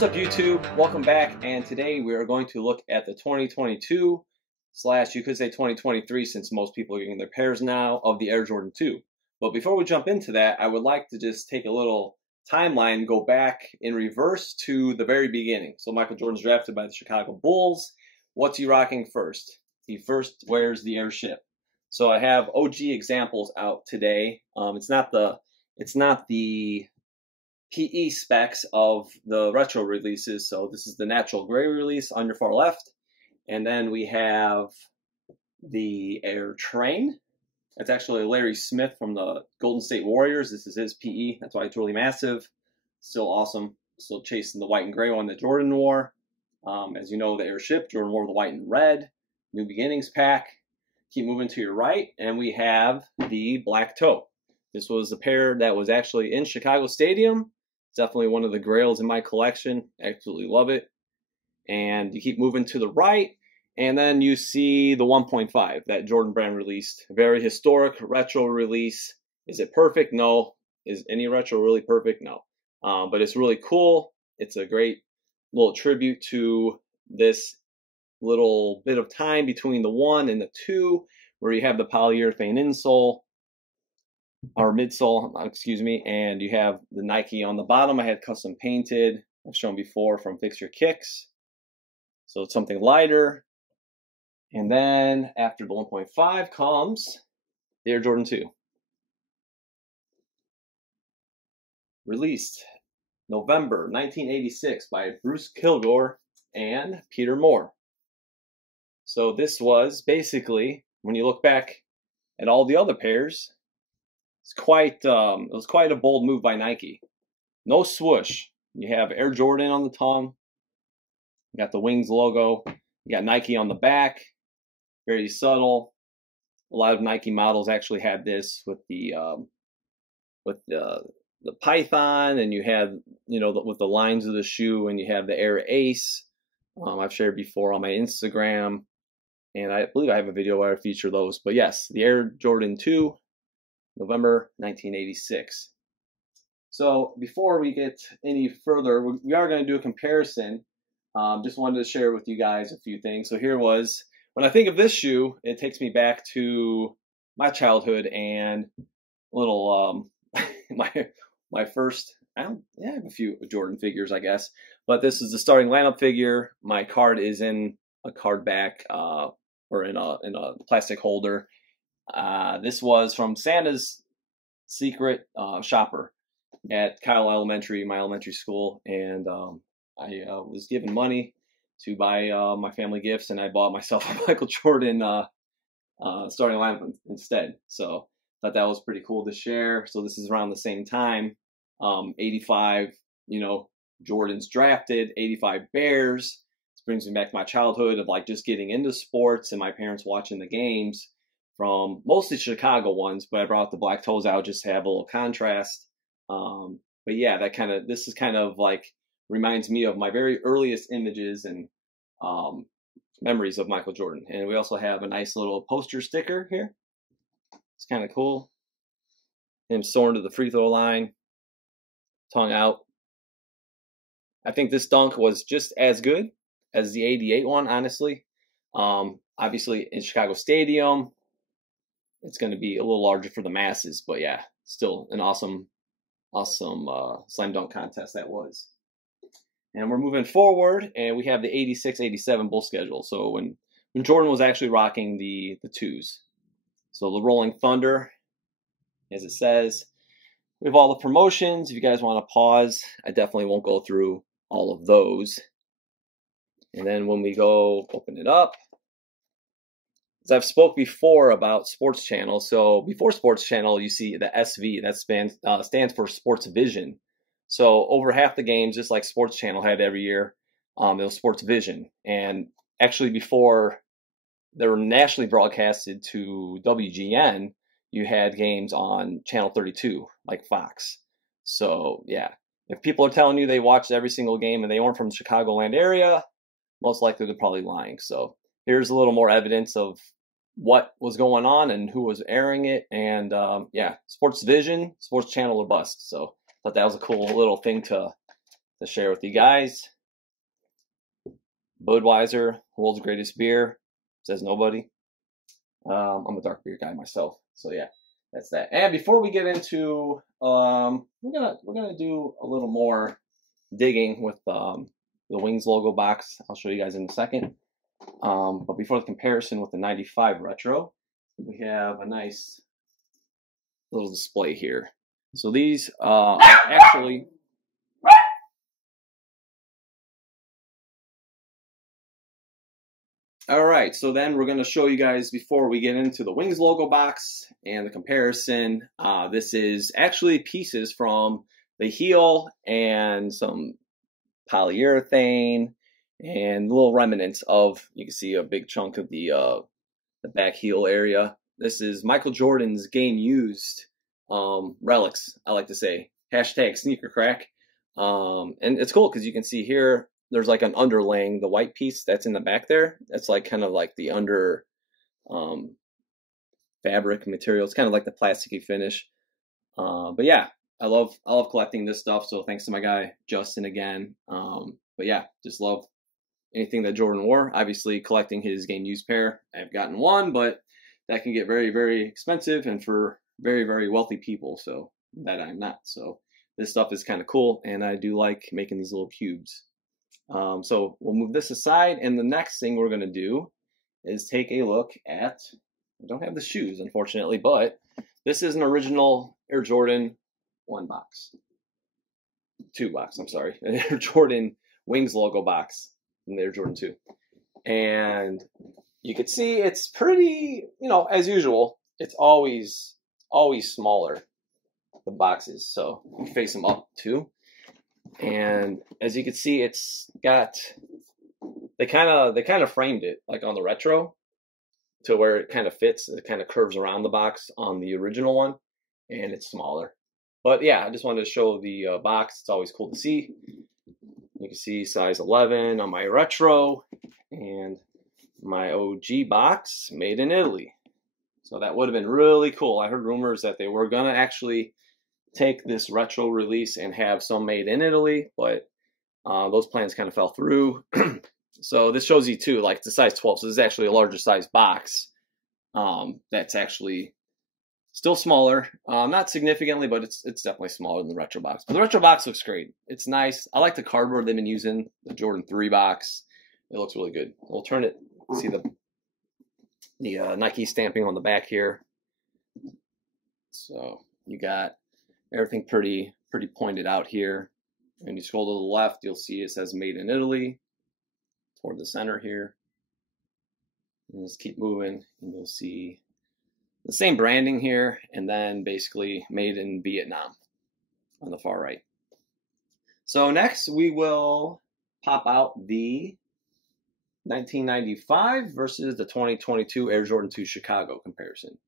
What's up, YouTube? Welcome back, and today we are going to look at the 2022 slash you could say 2023, since most people are getting their pairs now, of the Air Jordan 2. But before we jump into that, I would like to just take a little timeline, go back in reverse to the very beginning. So Michael Jordan's drafted by the Chicago Bulls. What's he rocking first? He first wears the Airship. So I have OG examples out today. It's not the PE specs of the retro releases. So this is the natural gray release on your far left. And then we have the Air Train. That's actually Larry Smith from the Golden State Warriors. This is his PE. That's why it's really massive. Still awesome. Still chasing the white and gray one that Jordan wore. As you know, the Airship, Jordan wore the white and red. New Beginnings pack. Keep moving to your right, and we have the Black Toe. This was a pair that was actually in Chicago Stadium. Definitely one of the grails in my collection. Absolutely love it. And you keep moving to the right, and then you see the 1.5 that Jordan Brand released. Very historic retro release. Is it perfect? No. Is any retro really perfect? No. But it's really cool. It's a great little tribute to this little bit of time between the 1 and the 2, where you have the polyurethane insole, or midsole, excuse me, and you have the Nike on the bottom. I had custom painted, I've shown before, from Fix Your Kicks. So it's something lighter. And then after the 1.5 comes the Air Jordan 2. Released November 1986 by Bruce Kilgore and Peter Moore. So this was basically, when you look back at all the other pairs, it was quite a bold move by Nike. No swoosh. You have Air Jordan on the tongue. You got the Wings logo. You got Nike on the back. Very subtle. A lot of Nike models actually had this with the python, and you had, with the lines of the shoe, and you have the Air Ace. I've shared before on my Instagram, and I believe I have a video where I feature those. But yes, the Air Jordan 2. November 1986. So before we get any further, we are going to do a comparison. Just wanted to share with you guys a few things. So here was, when I think of this shoe, it takes me back to my childhood and little my first. I have a few Jordan figures, I guess, but this is the starting lineup figure. My card is in a card back, or in a plastic holder. This was from Santa's secret shopper at Kyle Elementary, my elementary school, and I was given money to buy my family gifts, and I bought myself a Michael Jordan starting lineup instead. So I thought that was pretty cool to share. So this is around the same time, 85, Jordan's drafted, 85 Bears. This brings me back to my childhood of just getting into sports and my parents watching the games from mostly Chicago ones, but I brought the black toes out just to have a little contrast. But yeah, this is reminds me of my very earliest images and memories of Michael Jordan. And we also have a nice little poster sticker here. It's kind of cool. Him soaring to the free throw line, tongue out. I think this dunk was just as good as the 88 one, honestly. Obviously in Chicago Stadium, it's going to be a little larger for the masses, but yeah, still an awesome slam dunk contest that was. And we're moving forward, and we have the 86-87 Bull schedule. So when Jordan was actually rocking the 2s. So the Rolling Thunder, as it says. We have all the promotions. If you guys want to pause, I definitely won't go through all of those. And then when we go open it up, as I've spoke before about Sports Channel, so before Sports Channel, you see the SV, that stands for Sports Vision. So over half the games, just like Sports Channel had every year, it was Sports Vision. And actually before they were nationally broadcasted to WGN, you had games on Channel 32, like Fox. So yeah, if people are telling you they watched every single game and they weren't from the Chicagoland area, most likely they're probably lying. So here's a little more evidence of what was going on and who was airing it. And yeah, Sports Vision, Sports Channel or bust. So I thought that was a cool little thing to to share with you guys. Budweiser, world's greatest beer, says nobody. I'm a dark beer guy myself, so yeah, that's that. And before we get into, we're gonna do a little more digging with the Wings logo box. I'll show you guys in a second. But before the comparison with the 95 retro, we have a nice little display here. So these are actually all right. So then we're going to show you guys before we get into the Wings logo box and the comparison. This is actually pieces from the heel and some polyurethane and little remnants of, you can see a big chunk of the back heel area. This is Michael Jordan's game used relics, I like to say. Hashtag sneaker crack. And it's cool because you can see here there's like an underlaying, the white piece that's in the back there. That's like kind of like the under fabric material. It's kind of like the plasticky finish. But yeah, I love collecting this stuff. So thanks to my guy Justin again. But yeah, just love anything that Jordan wore. Obviously collecting his game used pair. I've gotten one, but that can get very, very expensive and for very, very wealthy people. So that I'm not. So this stuff is kind of cool. And I do like making these little cubes. So we'll move this aside. And the next thing we're going to do is take a look at, I don't have the shoes, unfortunately, but this is an original Air Jordan 2 box, I'm sorry. An Air Jordan Wings logo box from the Air Jordan 2. And you can see it's pretty, as usual, it's always smaller, the boxes. So you face them up too. And as you can see, it's got, they kind of framed it like on the retro to where it kind of fits. It kind of curves around the box on the original one, and it's smaller. But yeah, I just wanted to show the box. It's always cool to see. You can see size 11 on my retro and my OG box made in Italy. So that would have been really cool. I heard rumors that they were gonna actually take this retro release and have some made in Italy, but those plans kind of fell through. So this shows you too, like the size 12. So this is actually a larger size box. That's actually still smaller, not significantly, but it's definitely smaller than the retro box. But the retro box looks great. It's nice. I like the cardboard they've been using, the Jordan 3 box. It looks really good. We'll turn it. See the Nike stamping on the back here. So you got everything pretty pointed out here. And you scroll to the left, you'll see it says made in Italy toward the center here. And just keep moving and you'll see the same branding here, and then basically made in Vietnam on the far right. So next we will pop out the 1995 versus the 2022 Air Jordan 2 Chicago comparison.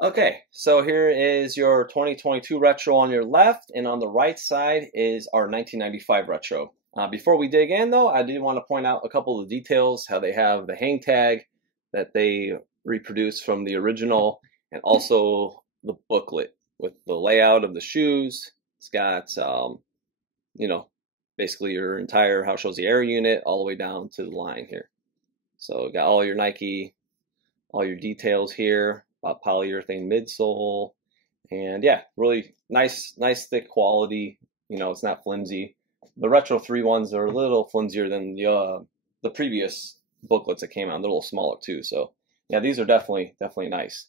Okay, so here is your 2022 retro on your left, and on the right side is our 1995 retro. Before we dig in though, I did want to point out a couple of details, how they have the hang tag that they reproduced from the original, and also the booklet with the layout of the shoes. It's got, basically your entire, how it shows the air unit all the way down to the line here. So got all your Nike, all your details here. Polyurethane midsole, and yeah, really nice thick quality. It's not flimsy. The retro 3 ones are a little flimsier than the previous booklets that came out. They're a little smaller too. So yeah, these are definitely nice.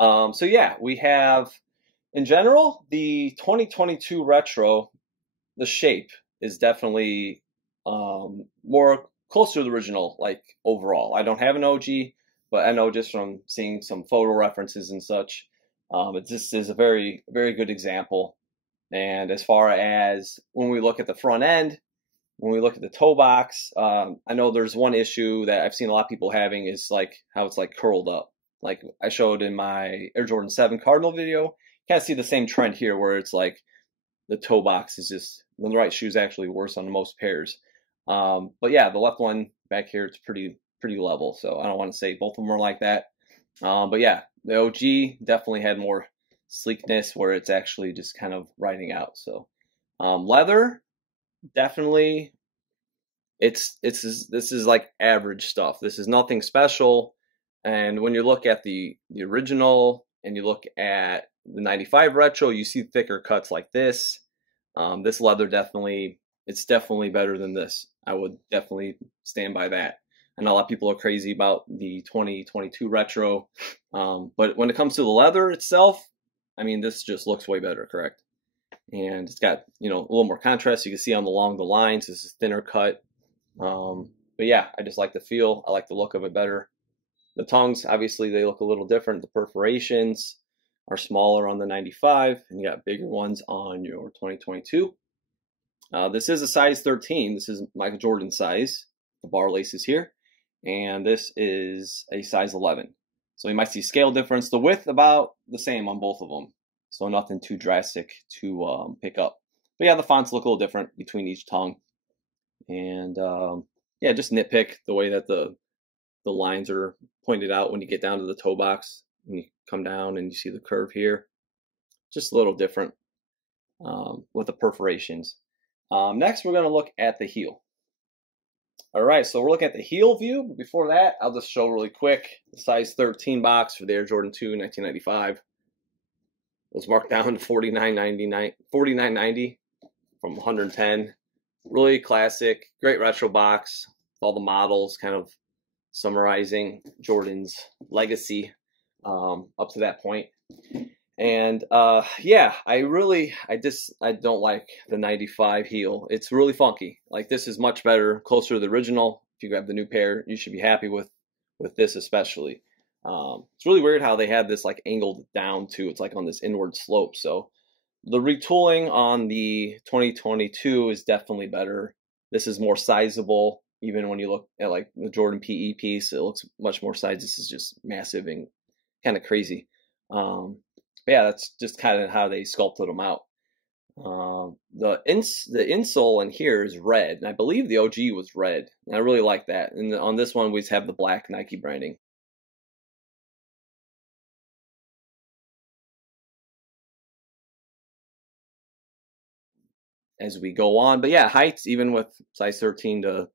So yeah, we have in general the 2022 retro. The shape is definitely more closer to the original, like overall. I don't have an OG. But I know just from seeing some photo references and such, this is a very, very good example. And as far as when we look at the front end, when we look at the toe box, I know there's one issue that I've seen a lot of people having is like how it's like curled up. Like I showed in my Air Jordan 7 Cardinal video, you kind of see the same trend here where it's like the toe box is just, when the right shoe is actually worse on most pairs. But yeah, the left one back here, it's pretty level, so I don't want to say both of them are like that. But yeah, the OG definitely had more sleekness where it's actually just kind of riding out. So leather, definitely, this is like average stuff. This is nothing special. And when you look at the original and you look at the 95 retro, you see thicker cuts like this. This leather definitely, it's definitely better than this. I would definitely stand by that. I know a lot of people are crazy about the 2022 retro, but when it comes to the leather itself, I mean, this just looks way better, correct? And it's got, you know, a little more contrast. You can see along the lines, this is thinner cut. But yeah, I just like the feel. I like the look of it better. The tongues, obviously, they look a little different. The perforations are smaller on the 95, and you got bigger ones on your 2022. This is a size 13. This is Michael Jordan size. The bar laces here. And this is a size 11. So you might see scale difference. The width about the same on both of them. So nothing too drastic to pick up. But yeah, the fonts look a little different between each tongue. And yeah, just nitpick the way that the lines are pointed out when you get down to the toe box. When you come down and you see the curve here. Just a little different with the perforations. Next, we're going to look at the heel. All right, so we're looking at the heel view. But before that, I'll just show really quick the size 13 box for the Air Jordan 2 1995. It was marked down to $49.90 from 110. Really classic, great retro box. All the models kind of summarizing Jordan's legacy up to that point. And yeah, I don't like the 95 heel. It's really funky. Like, this is much better, closer to the original. If you grab the new pair, you should be happy with this especially. It's really weird how they have this like angled down too. It's like on this inward slope. So the retooling on the 2022 is definitely better. This is more sizable. Even when you look at like the Jordan PE piece, it looks much more size. This is just massive and kind of crazy. But yeah, that's just kind of how they sculpted them out. The insole in here is red, and I believe the OG was red, and I really like that. And on this one, we just have the black Nike branding. As we go on, but yeah, heights, even with size 13 to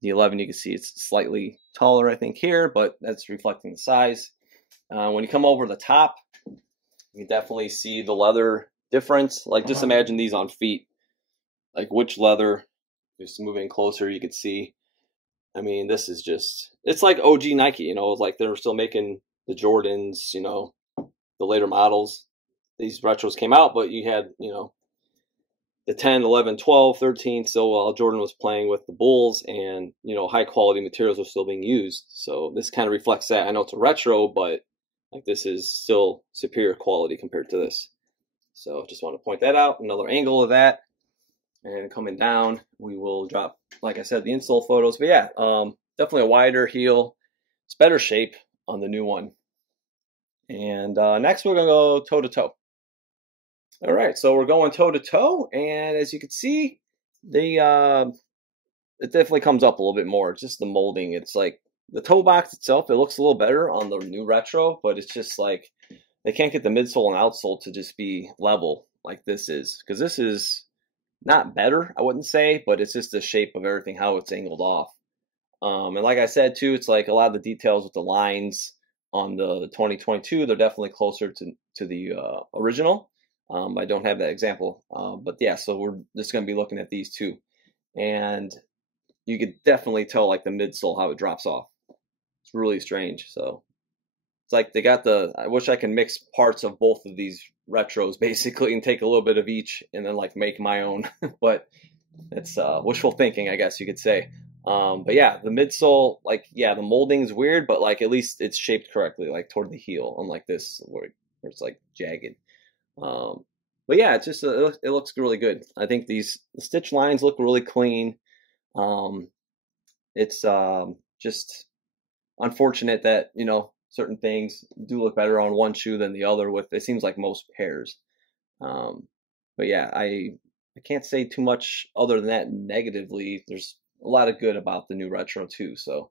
the 11, you can see it's slightly taller, I think, here, but that's reflecting the size. When you come over the top, you definitely see the leather difference. Like, just imagine these on feet. Like, which leather? Just moving closer, you could see. I mean, this is just, it's like OG Nike, you know, like they were still making the Jordans, you know, the later models. These retros came out, but you had, you know, the 10, 11, 12, 13. So while Jordan was playing with the Bulls, and, you know, high quality materials were still being used. So this kind of reflects that. I know it's a retro, but like, this is still superior quality compared to this. So just want to point that out. Another angle of that. And coming down, we will drop, like I said, the insole photos. But yeah, definitely a wider heel. It's better shape on the new one. And next, we're going to go toe-to-toe. All right, so we're going toe-to-toe. And as you can see, it definitely comes up a little bit more. Just the molding. It's like the toe box itself, it looks a little better on the new retro, but it's just like they can't get the midsole and outsole to just be level like this is. Because this is not better, I wouldn't say, but it's just the shape of everything, how it's angled off. And like I said, too, it's like a lot of the details with the lines on the 2022, they're definitely closer to the original. I don't have that example. But yeah, so we're just going to be looking at these two. And you could definitely tell, like, the midsole, how it drops off. It's really strange. So it's like they got I wish I can mix parts of both of these retros basically and take a little bit of each and then like make my own. But it's wishful thinking, I guess you could say. But yeah, the midsole, like, yeah, the molding's weird, but like at least it's shaped correctly, like toward the heel, unlike this where it's like jagged. But yeah, it's just it looks really good. I think the stitch lines look really clean. It's just unfortunate that, you know, certain things do look better on one shoe than the other, with, it seems like, most pairs. But yeah, I can't say too much other than that negatively. There's a lot of good about the new retro too. So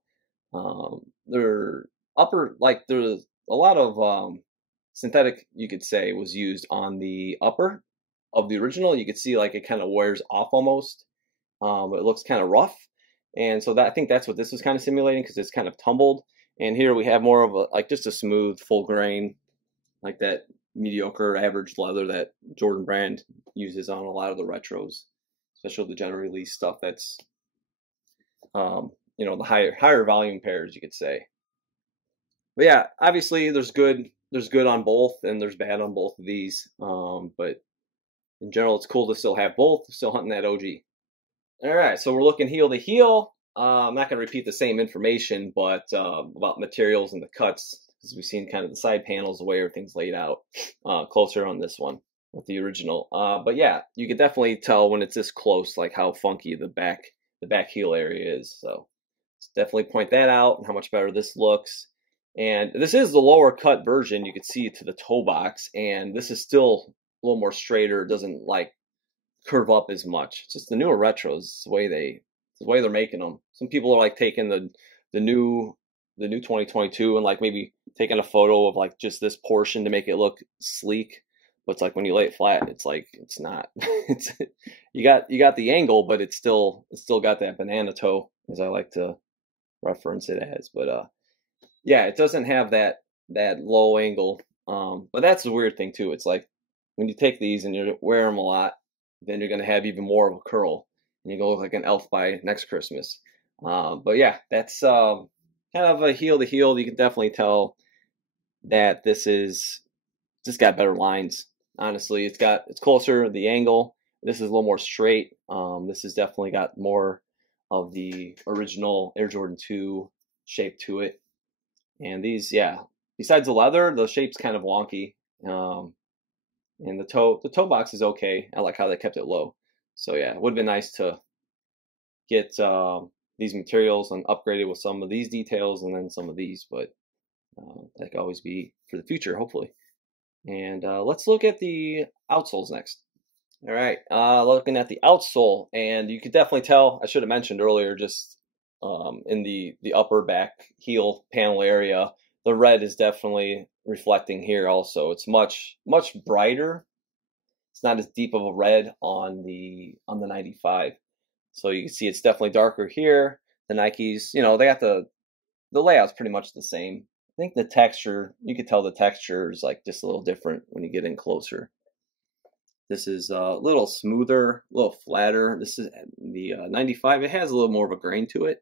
there's a lot of synthetic, you could say, was used on the upper of the original. You could see like it kind of wears off almost. It looks kind of rough, and so that I think that's what this is kind of simulating, because it's kind of tumbled. And here we have more of a, like, just a smooth, full grain, like that mediocre average leather that Jordan Brand uses on a lot of the retros, especially the general release stuff. That's you know, the higher volume pairs, you could say. But yeah, obviously there's good on both, and there's bad on both of these. But in general, it's cool to still have both, still hunting that OG. All right, so we're looking heel to heel. I'm not going to repeat the same information, but about materials and the cuts, because we've seen kind of the side panels, the way everything's laid out, closer on this one with the original. But yeah, you can definitely tell when it's this close, like how funky the back heel area is. So let's definitely point that out, and how much better this looks. And this is the lower cut version. You can see to the toe box, and this is still a little more straighter. It doesn't like curve up as much. It's just the newer retros. It's the way they're making them. Some people are like taking the new 2022 and like maybe taking a photo of like just this portion to make it look sleek. But it's like when you lay it flat, it's like it's not. It's you got the angle, but it's still got that banana toe, as I like to reference it as. But yeah, it doesn't have that low angle. But that's the weird thing too. It's like when you take these and you wear them a lot, then you're gonna have even more of a curl, and you're gonna look like an elf by next Christmas. But yeah, that's kind of a heel to heel. You can definitely tell that this is just got better lines. Honestly, it's closer to the angle. This is a little more straight. This has definitely got more of the original Air Jordan 2 shape to it. And these, yeah, besides the leather, the shape's kind of wonky. And the toe box is okay. I like how they kept it low. So yeah, it would have been nice to get these materials and upgraded with some of these details and then some of these, but that could always be for the future, hopefully. And let's look at the outsoles next. All right, looking at the outsole, and you could definitely tell, I should have mentioned earlier, just in the upper back heel panel area, the red is definitely reflecting here also. It's much brighter. It's not as deep of a red on the 95. So you can see it's definitely darker here. The Nikes, you know, they got the layout's pretty much the same. I think the texture, you could tell the texture is like just a little different when you get in closer. This is a little smoother, a little flatter. This is the 95. It has a little more of a grain to it.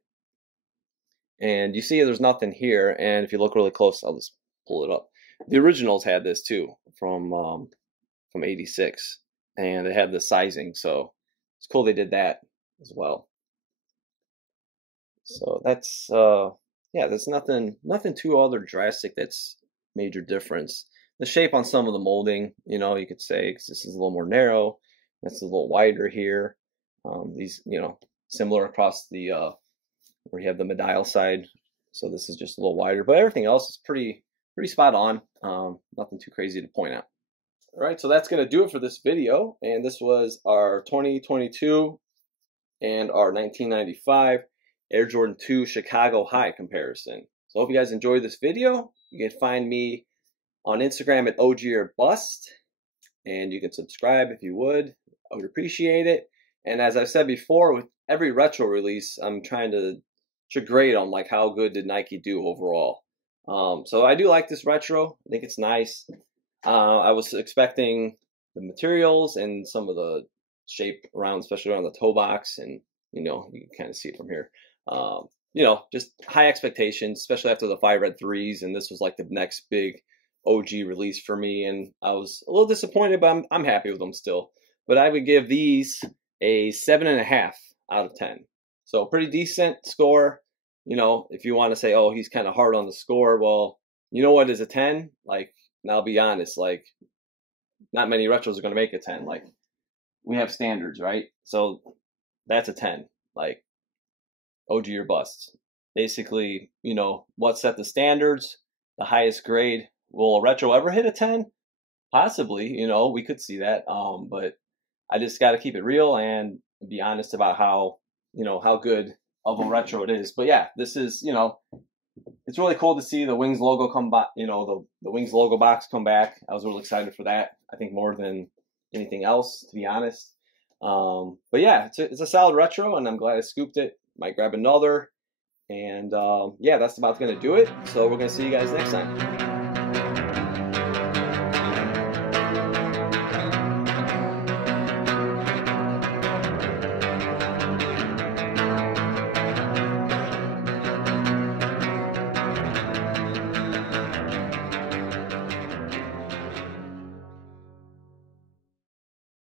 And you see there's nothing here. And if you look really close, I'll just pull it up. The originals had this too from 86. And they had the sizing. So it's cool they did that as well. So that's, yeah, there's nothing too other drastic that's major difference. The shape on some of the molding, you know, you could say, because this is a little more narrow, that's a little wider here. These, you know, similar across the where you have the medial side. So this is just a little wider, but everything else is pretty spot on. Nothing too crazy to point out. All right, so that's gonna do it for this video, and this was our 2022 and our 1995 Air Jordan 2 Chicago High comparison. So I hope you guys enjoyed this video. You can find me on Instagram at OG or Bust, and you can subscribe if you would. I would appreciate it. And as I've said before, with every retro release, I'm trying to grade on like how good did Nike do overall. So I do like this retro. I think it's nice. I was expecting the materials and some of the shape around, especially around the toe box, and you know, you can kind of see it from here. You know, just high expectations, especially after the 5 Red 3s, and this was like the next big OG release for me, and I was a little disappointed, but I'm happy with them still. But I would give these a 7.5 out of 10. So pretty decent score. You know, if you want to say, oh, he's kind of hard on the score, well, you know what is a 10? Like, and I'll be honest, like, not many retros are going to make a 10. Like, we have standards, right? So that's a 10. Like, OG or bust. Basically, you know, what set the standards, the highest grade. Will a retro ever hit a 10? Possibly, you know, we could see that. But I just got to keep it real and be honest about how, you know, how good of a retro it is. But yeah, this is, you know, it's really cool to see the Wings logo come back, you know, the Wings logo box come back. I was really excited for that. I think more than anything else, to be honest. But yeah, it's a solid retro, and I'm glad I scooped it. Might grab another. And yeah, that's about going to do it. So we're going to see you guys next time.